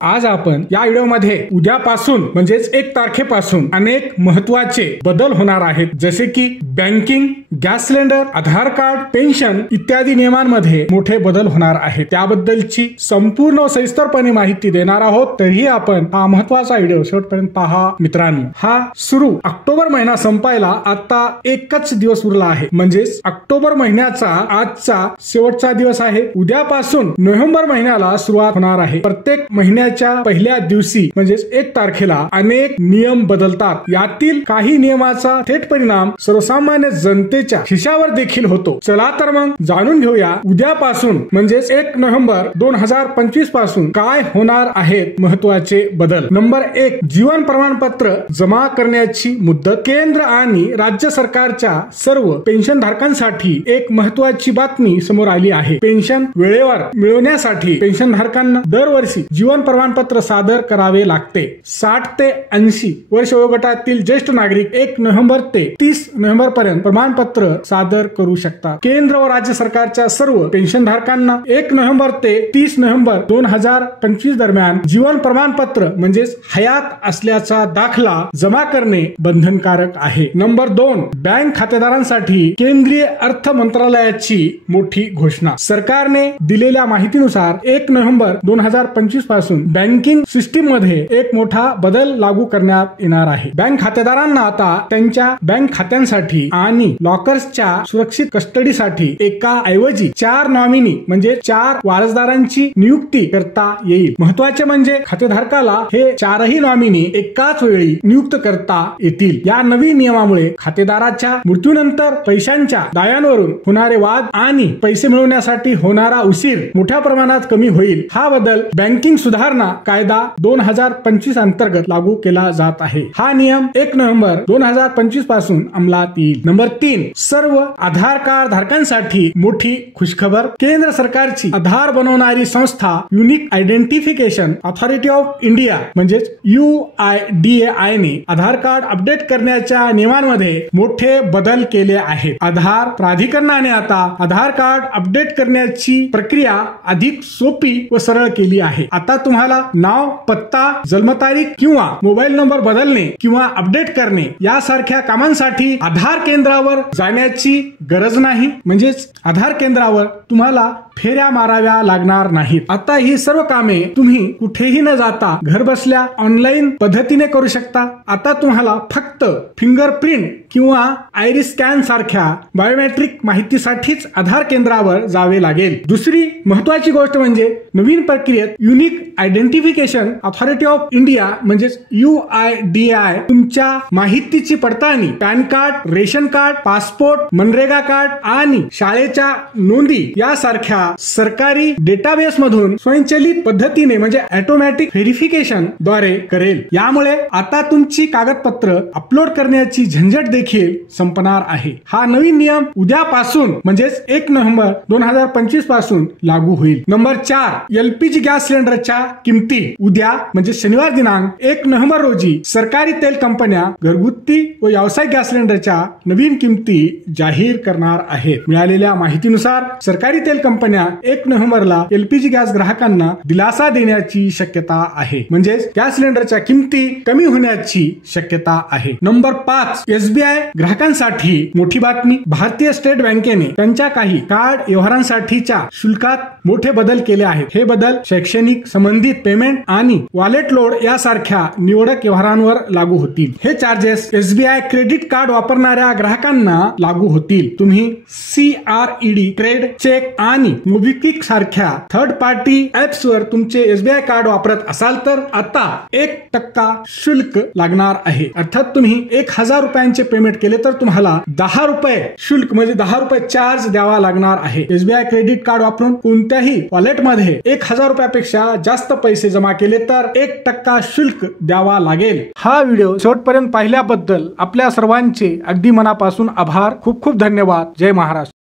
आज आपण या व्हिडिओमध्ये उद्यापासून म्हणजेच 1 तारखेपासून अनेक महत्त्वाचे बदल होणार आहेत, जसे की बँकिंग, गॅस सिलेंडर, आधार कार्ड, पेन्शन इत्यादी नियमांमध्ये मोठे बदल होणार आहेत। त्याबद्दलची संपूर्ण व सविस्तरपणे माहिती देणार आहोत। तरीही आपण हा महत्त्वाचा व्हिडिओ शेवटपर्यंत पहा मित्रांनो। हा सुरू ऑक्टोबर महिना संपायला आता एकच दिवस उरला आहे, म्हणजेच ऑक्टोबर महिन्याचा आजचा शेवटचा दिवस आहे। उद्यापासून नोव्हेंबर महिन्याला सुरुवात होणार आहे। प्रत्येक महिन्याच्या पहिल्या दिवशी म्हणजेच 1 तारखेला अनेक नियम बदलतात। यातील काही नियमाचा थेट परिणाम सर्वसामान्य जनतेच्या खिशावर देखील होतो। चला तर मग जाणून घेऊया उद्यापासून म्हणजेच 1 नोव्हेंबर 2025 पासून काय होणार आहेत महत्त्वाचे बदल। नंबर 1, जीवन प्रमाणपत्र जमा करण्याची मुदत। केंद्र आणि राज्य सरकारच्या सर्व पेन्शन धारकांसाठी एक महत्त्वाची बातमी समोर आली आहे। पेन्शन वेळेवर मिळवण्यासाठी पेन्शन धारकांना दरवर्षी जीवन प्रमाणपत्र सादर करावे लागते। 60 ते 80 वर्ष वयोगटातील ज्येष्ठ नागरिक 1 नोव्हेंबर ते 30 नोव्हेंबर पर्यंत प्रमाणपत्र सादर करू शकतात। केंद्र व राज्य सरकारच्या सर्व पेन्शन धारकांना 1 नोव्हेंबर ते 30 नोव्हेंबर 2025 दरम्यान जीवन प्रमाणपत्र म्हणजेच हयात असल्याचा दाखला जमा करणे बंधनकारक आहे। नंबर 2, बँक खातेदारांसाठी केंद्रीय अर्थ मंत्रालयाची मोठी घोषणा। सरकारने दिलेल्या माहितीनुसार 1 नोव्हेंबर 2025 पासून बँकिंग सिस्टीम मध्ये एक मोठा बदल लागू करण्यात येणार आहे। बँक खातेदारांना आता त्यांच्या बँक खात्यांसाठी आणि लॉकर्सच्या सुरक्षित कस्टडीसाठी एका ऐवजी 4 नॉमिनी म्हणजे 4 वारसदारांची नियुक्ती करता येईल। महत्त्वाचे म्हणजे खातेधारकाला हे 4ही नॉमिनी एकाच वेळी नियुक्त करता येतील। या नवीन नियमामुळे खातेदाराच्या मृत्यूनंतर पैशांच्या दाव्यांवरून होणारे वाद आणि पैसे मिळवण्यासाठी होणारा उशीर मोठ्या प्रमाणात कमी होईल। हा बदल बँकिंग सुधारणा कायदा 2025 अंतर्गत लागू केला जात आहे। हा नियम 1 नोव्हेंबर 2025 पासून अंमलात येईल। नंबर 3, सर्व आधार कार्ड धारकांसाठी मोठी खुशखबर। केंद्र सरकारची आधार बनवणारी संस्था unique identification authority of India म्हणजेच UIDAI ने आधार कार्ड अपडेट करण्याच्या नियमांमध्ये मोठे बदल केले आहेत। आधार प्राधिकरणाने आता आधार कार्ड अपडेट करण्याची प्रक्रिया अधिक सोपी व सरळ केली आहे। आता तुम्हाला नाव, पत्ता, जन्मतारीख किंवा मोबाईल नंबर बदलणे किंवा अपडेट करणे यासारख्या कामांसाठी आधार केंद्रावर जाण्याची गरज नाही, म्हणजेच आधार केंद्रावर तुम्हाला फेऱ्या माराव्या लागणार नाहीत। आता ही सर्व कामे तुम्ही कुठेही न जाता घर बसल्या ऑनलाईन पद्धतीने करू शकता। आता तुम्हाला फक्त फिंगरप्रिंट किंवा आयरिस स्कॅन सारख्या बायोमेट्रिक माहितीसाठीच आधार केंद्रावर जावे लागेल। दुसरी महत्त्वाची गोष्ट म्हणजे नवीन प्रक्रियेत unique identification authority of India म्हणजेच UIDAI तुमच्या माहितीची पडताळणी pan card, ration card, passport, MNREGA card आणि शाळेच्या नोंदी यासारख्या सरकारी डेटाबेस मधून स्वयंचलित पद्धतीने म्हणजे ऑटोमॅटिक व्हेरिफिकेशन द्वारे करेल। यामुळे आता तुमची कागदपत्र अपलोड करण्याची झंझट देखील संपणार आहे। हा नवीन नियम उद्यापासून म्हणजेच 1 नोव्हेंबर 2025 पासून लागू होईल। नंबर 4, LPG गॅस सिलेंडरच्या किमती उद्या म्हणजे शनिवार दिनांक 1 नोव्हेंबर रोजी सरकारी तेल कंपन्या घरगुती व व्यावसायिक गॅस सिलेंडरच्या नवीन किमती जाहीर करणार आहेत। मिळालेल्या माहितीनुसार सरकारी तेल कंपन्या 1 नोव्हेंबरला LPG गॅस ग्राहकांना दिलासा देण्याची शक्यता आहे, म्हणजेच गॅस सिलेंडरच्या किमती कमी होण्याची शक्यता आहे। नंबर 5, SBI ग्राहकांसाठी मोठी बातमी। भारतीय स्टेट बँकेने त्यांच्या काही कार्ड व्यवहारांसाठीच्या शुल्कात मोठे बदल केले आहेत। हे बदल शैक्षणिक संबंधित पेमेंट आणि वॉलेट लोड यासारख्या निवडक व्यवहारांवर लागू होतील। हे चार्जेस SBI क्रेडिट कार्ड वापरणाऱ्या ग्राहकांना लागू होतील। तुम्ही CRED, क्रेड, चेक आणि मोबिक्विक सारख्या थर्ड पार्टी ऍप्स वर तुमचे SBI कार्ड वापरत असाल तर आता 1% शुल्क लागणार आहे। अर्थात तुम्ही 1000 रुपयांचे पेमेंट केले तर तुम्हाला 10 रुपये शुल्क म्हणजे 10 रुपये चार्ज द्यावा लागणार आहे। SBI क्रेडिट कार्ड वापरून कोणत्याही वॉलेटमध्ये 1000 रुपयापेक्षा जास्त पैसे जमा केले तर 1% शुल्क द्यावा लागेल। हा व्हिडिओ शेवटपर्यंत पाहिल्याबद्दल आपल्या सर्वांचे अगदी मनापासून आभार। खूप खूप धन्यवाद। जय महाराष्ट्र।